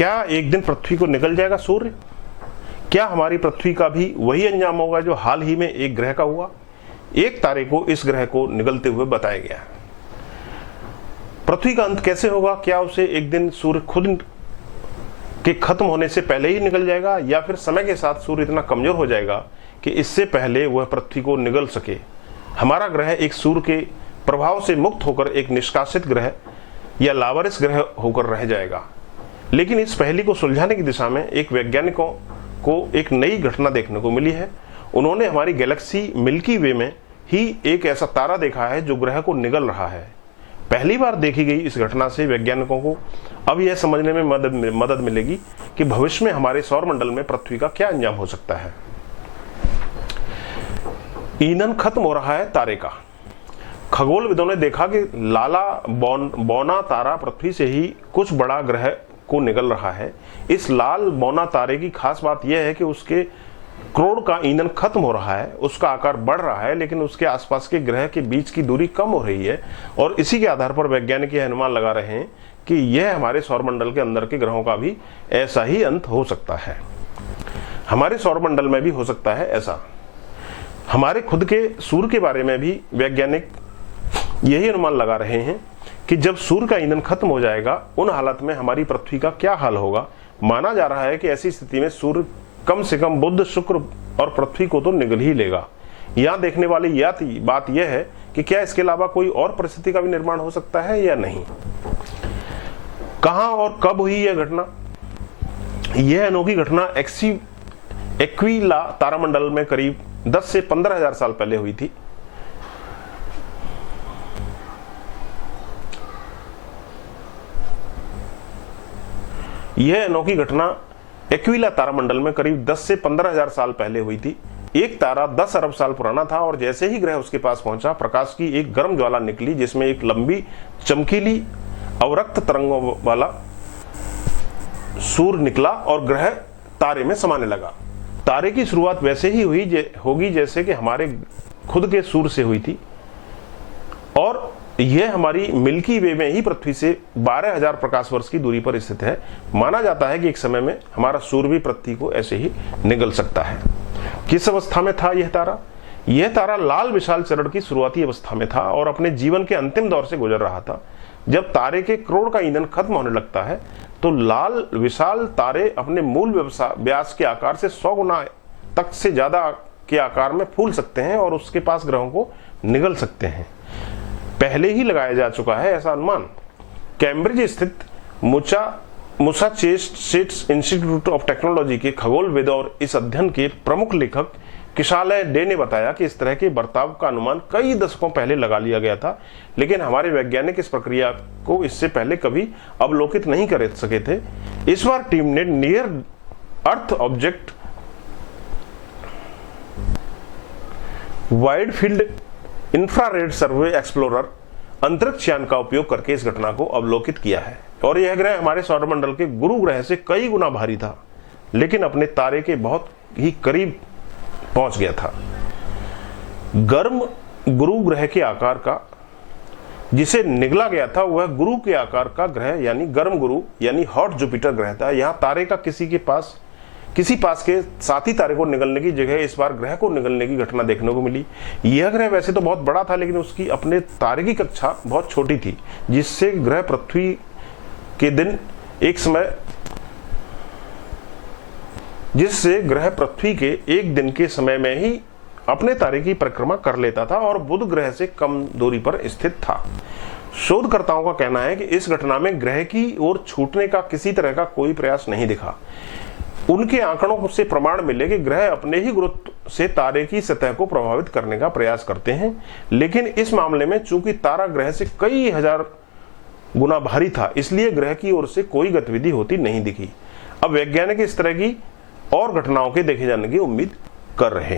क्या एक दिन पृथ्वी को निगल जाएगा सूर्य? क्या हमारी पृथ्वी का भी वही अंजाम होगा जो हाल ही में एक ग्रह का हुआ? एक तारे को इस ग्रह को निगलते हुए बताया गया है। पृथ्वी का अंत कैसे होगा? क्या उसे एक दिन सूर्य खुद के खत्म होने से पहले ही निगल जाएगा, या फिर समय के साथ सूर्य इतना कमजोर हो जाएगा कि इससे पहले वह पृथ्वी को निगल सके? हमारा ग्रह एक सूर्य के प्रभाव से मुक्त होकर एक निष्कासित ग्रह या लावारिस ग्रह होकर रह जाएगा। लेकिन इस पहेली को सुलझाने की दिशा में एक वैज्ञानिकों को एक नई घटना देखने को मिली है। उन्होंने हमारी गैलेक्सी मिल्की वे में ही एक ऐसा तारा देखा है जो ग्रह को निगल रहा है। पहली बार देखी गई इस घटना से वैज्ञानिकों को अब यह समझने में मदद मिलेगी कि भविष्य में हमारे सौरमंडल में पृथ्वी का क्या अंजाम हो सकता है। ईंधन खत्म हो रहा है तारे का। खगोलविदों ने देखा कि लाला बौना तारा पृथ्वी से ही कुछ बड़ा ग्रह को निगल रहा है। इस लाल बौना तारे की खास बात यह है कि उसके क्रोड का ईंधन खत्म हो रहा है, उसका आकार बढ़ रहा है, लेकिन उसके आसपास के ग्रह के बीच की दूरी कम हो रही है। और इसी के आधार पर वैज्ञानिक यह अनुमान लगा रहे हैं कि यह हमारे सौरमंडल के अंदर के ग्रहों का भी ऐसा ही अंत हो सकता है। हमारे सौरमंडल में भी हो सकता है ऐसा। हमारे खुद के सूर्य के बारे में भी वैज्ञानिक यही अनुमान लगा रहे हैं कि जब सूर्य का ईंधन खत्म हो जाएगा, उन हालत में हमारी पृथ्वी का क्या हाल होगा। माना जा रहा है कि ऐसी स्थिति में सूर्य कम से कम बुध, शुक्र और पृथ्वी को तो निगल ही लेगा। यहां देखने वाली बात यह है कि क्या इसके अलावा कोई और परिस्थिति का भी निर्माण हो सकता है या नहीं। कहां और कब हुई यह घटना? यह अनोखी घटना एक्विला तारामंडल में करीब 10 से 15 हजार साल पहले हुई थी। यह अनोखी घटना एक्विला तारामंडल में करीब 10 से 15 हजार साल पहले हुई थी। एक तारा 10 अरब साल पुराना था और जैसे ही ग्रह उसके पास पहुंचा, प्रकाश की एक गर्म ज्वाला निकली जिसमें एक लंबी, चमकीली अवरक्त तरंगों वाला सूर्य निकला और ग्रह तारे में समाने लगा। तारे की शुरुआत वैसे ही होगी जैसे कि हमारे खुद के सूर्य से हुई थी, और यह हमारी मिल्की वे में ही पृथ्वी से 12,000 प्रकाश वर्ष की दूरी पर स्थित है। माना जाता है कि एक समय में हमारा सूर्य भी पृथ्वी को ऐसे ही निगल सकता है। किस अवस्था में था यह तारा? यह तारा लाल विशाल चरण की शुरुआती अवस्था में था और अपने जीवन के अंतिम दौर से गुजर रहा था। जब तारे के क्रोड का ईंधन खत्म होने लगता है तो लाल विशाल तारे अपने मूल व्यास के आकार से 100 गुना तक से ज्यादा के आकार में फूल सकते हैं और उसके पास ग्रहों को निगल सकते हैं। पहले ही लगाया जा चुका है ऐसा अनुमान। कैम्ब्रिज स्थित मैसाचुसेट्स इंस्टीट्यूट ऑफ टेक्नोलॉजी के खगोलविद और इस अध्ययन के प्रमुख लेखक किशालय डे ने बताया कि इस तरह के बर्ताव का अनुमान कई दशकों पहले लगा लिया गया था, लेकिन हमारे वैज्ञानिक इस प्रक्रिया को इससे पहले कभी अवलोकित नहीं कर सके थे। इस बार टीम ने near earth object wide field infrared survey explorer अंतरिक्ष यान का उपयोग करके इस घटना को अवलोकित किया है। और यह ग्रह हमारे सौरमंडल के गुरु ग्रह से कई गुना भारी था, लेकिन अपने तारे के बहुत ही करीब पहुंच गया था। गर्म गुरु ग्रह के आकार का जिसे निगला गया था वह गुरु के आकार का ग्रह यानी गर्म गुरु यानी हॉट जुपिटर ग्रह था। यहाँ तारे का किसी पास के साथी तारे को निगलने की जगह इस बार ग्रह को निगलने की घटना देखने को मिली। यह ग्रह वैसे तो बहुत बड़ा था, लेकिन उसकी अपने तारे की कक्षा बहुत छोटी थी, जिससे ग्रह पृथ्वी के एक दिन के समय में ही अपने तारे की परिक्रमा कर लेता था और बुध ग्रह से कम दूरी पर स्थित था। शोधकर्ताओं का कहना है कि इस घटना में ग्रह की ओर छूटने का किसी तरह का कोई प्रयास नहीं दिखा। उनके आंकड़ों से प्रमाण मिले कि ग्रह अपने ही गुरुत्व से तारे की सतह को प्रभावित करने का प्रयास करते हैं, लेकिन इस मामले में चूंकि तारा ग्रह से कई हजार गुना भारी था, इसलिए ग्रह की ओर से कोई गतिविधि होती नहीं दिखी। अब वैज्ञानिक इस तरह की और घटनाओं के देखे जाने की उम्मीद कर रहे हैं।